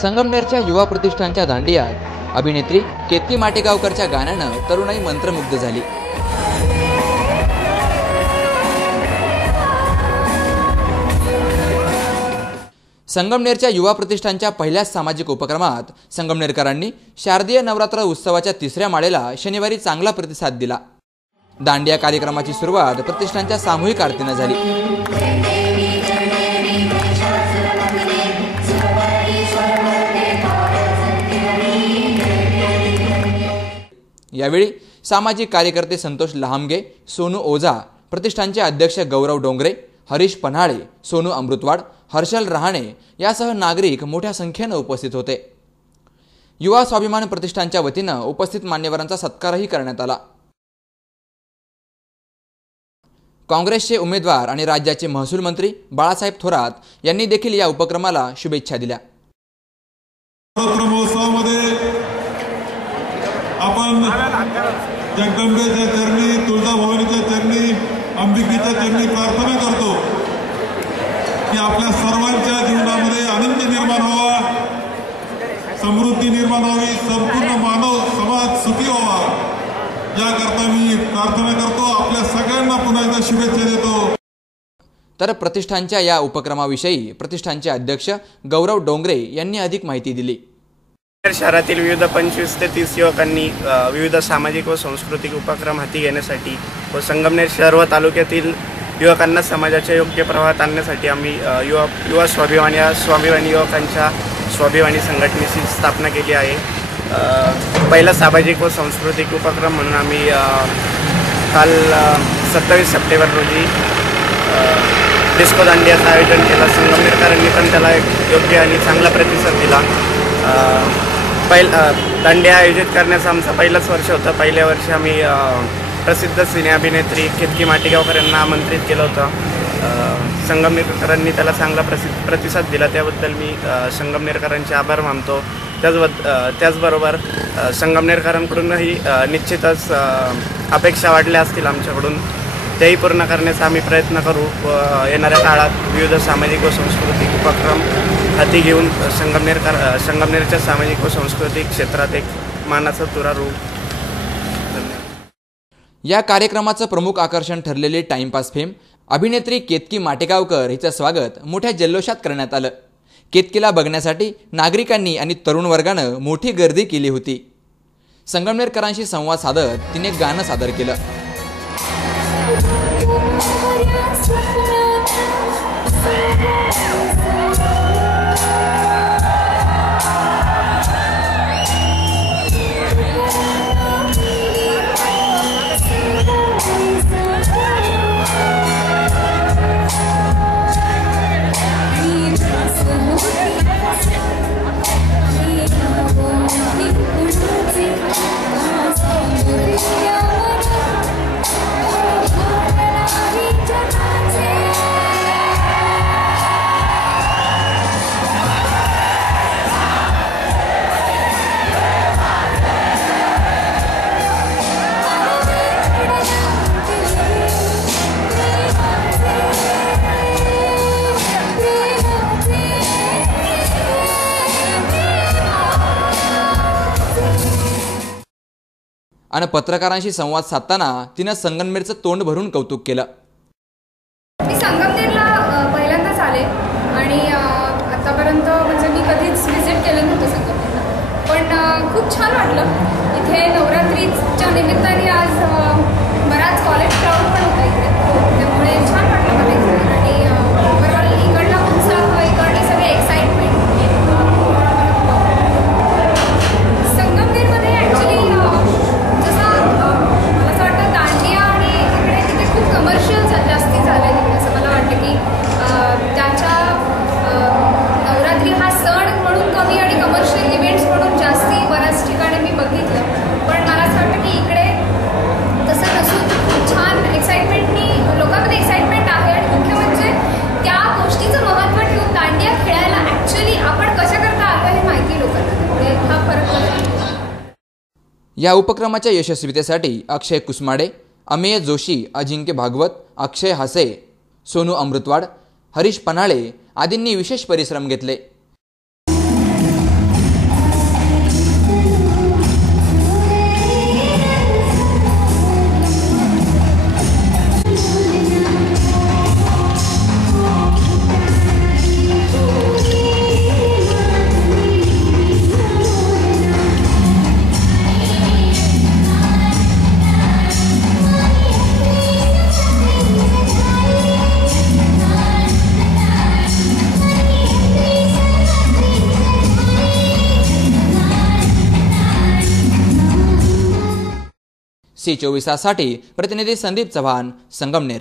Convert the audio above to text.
संगमनेरच्या युवा प्रतिष्ठानच्या दांडियात अभिनेत्री केतकी माटेगावकरच्या गाण्यानं तरुणाई मंत्रमुग्ध झाली। संगमनेरच्या युवा प्रतिष्ठानच्या पहिल्याच सामाजिक उपक्रमात संगमनेरकरांनी शारदीय नवरात्र उत्सवाच्या तिसऱ्या माळेला शनिवारी चांगला प्रतिसाद दिला। दांडिया कार्यक्रमाची सुरुवात प्रतिष्ठानच्या सामूहिक आरतीने झाली। यावेळी सामाजिक कार्यकर्ते संतोष लहामगे, सोनू ओझा, प्रतिष्ठानचे अध्यक्ष गौरव डोंगरे, हरीश पन्हाळे, सोनू अमृतवाड, हर्षल रहाणे यासह नागरिक मोठ्या संख्येने उपस्थित होते। युवा स्वाभिमान प्रतिष्ठानच्या वतीने उपस्थित मान्यवरांचा सत्कारही करण्यात आला। काँग्रेसचे उमेदवार आणि राज्याचे महसूल मंत्री बाळासाहेब थोरात यांनी देखील या उपक्रमाला शुभेच्छा दिल्या। आपण जगदंबेच्या चरणी, तुळजाभवानीच्या चरणी, अंबिकेच्या चरणी प्रार्थना करतो की आपल्या सर्वांच्या जीवनामध्ये आनंद निर्माण व्हावा, समृद्धी निर्माण व्हावी, संपूर्ण मानव समाज सुखी व्हावा, याकरता मी प्रार्थना करतो। आपल्या सगळ्यांना पुन्हा एकदा शुभेच्छा देतो। तर प्रतिष्ठानच्या या उपक्रमाविषयी प्रतिष्ठानचे अध्यक्ष गौरव डोंगरे यांनी अधिक माहिती दिली। शहरातील विविध 25 ते 30 युवकांनी विविध सामाजिक व सांस्कृतिक उपक्रम हाती घेण्यासाठी व संगमनेर शहर व तालुक्यातील युवकांना समाजाच्या योग्य प्रवाहात आणण्यासाठी आम्ही युवा स्वाभिमानी युवकांच्या स्वाभिमानी संघटनेची स्थापना केली आहे। पहिला सामाजिक व सांस्कृतिक उपक्रम म्हणून आम्ही काल 27 सप्टेंबर रोजी डिस्को दांडियाचं आयोजन केलं। संगमनेरकरांनी पण त्याला योग्य आणि चांगला प्रतिसाद दिला। दांडिया आयोजित करण्याचं आमचं पहिलंच वर्ष होतं। पहिल्या वर्षी आम्ही प्रसिद्ध सिने अभिनेत्री केतकी माटेगावकर यांना आमंत्रित केलं होतं। संगमनेरकरांनी त्याला चांगला प्रतिसाद दिला, त्याबद्दल मी संगमनेरकरांचे आभार मानतो। त्याचबरोबर संगमनेरकरांकडूनही निश्चितच अपेक्षा वाढल्या असतील आमच्याकडून, तेही पूर्ण करण्याचा आम्ही प्रयत्न करू व येणाऱ्या काळात विविध सामाजिक व सांस्कृतिक उपक्रम हाती घेऊन संगमनेरच्या सामाजिक व सांस्कृतिक क्षेत्रात एक मानाचा तुरा रोवू। या कार्यक्रमाचं प्रमुख आकर्षण ठरलेले टाइमपास फेम अभिनेत्री केतकी माटेगावकर हिचं स्वागत मोठ्या जल्लोषात करण्यात आलं। केतकीला बघण्यासाठी नागरिकांनी आणि तरुण वर्गानं मोठी गर्दी केली होती। संगमनेरकरांशी संवाद साधत तिने गाणं सादर केलं। आणि पत्रकारांशी संवाद साधताना तिने संगमनेरचं तोंड भरून कौतुक केलं। मी संगमनेरला पहिल्यांदाच आले आणि आतापर्यंत म्हणजे मी कधीच व्हिजिट केलं नव्हतं संगमनेरला, पण खूप छान वाटलं इथे। नवरात्रीच्या निमित्ताने आज बराच कॉलेज क्राऊड पण होता इकडे, त्यामुळे छान वाटलं मला आणि ओव्हरऑल इकडला उत्साह, इकडली सगळे एक्साइटमेंट संगमनेरमध्ये ॲक्च्युली कमर्शियल जास्ती झालं आहे तिकडे, असं मला वाटतं की त्याच्या नवरात्री हा सण म्हणून कमी आणि कमर्शियल इव्हेंट्स म्हणून जास्ती बऱ्याच ठिकाणी मी बघितलं। पण मला असं वाटतं की इकडे तसं नसून खूप छान एक्साइटमेंटनी लोकांमध्ये एक्साइटमेंट आहे आणि मुख्य म्हणजे त्या गोष्टीचं महत्त्व ठेवून दांडिया खेळायला ॲक्च्युली आपण कशा करता आलो हे माहिती लोकांना, त्यामुळे हा फरक पडतो। या उपक्रमाच्या यशस्वीतेसाठी अक्षय कुसमाडे, अमेय जोशी, अजिंक्य भागवत, अक्षय हासे, सोनू अमृतवाड, हरीश पन्हाळे आदींनी विशेष परिश्रम घेतले। C24 ताससाठी प्रतिनिधी संदीप चव्हाण, संगमनेर.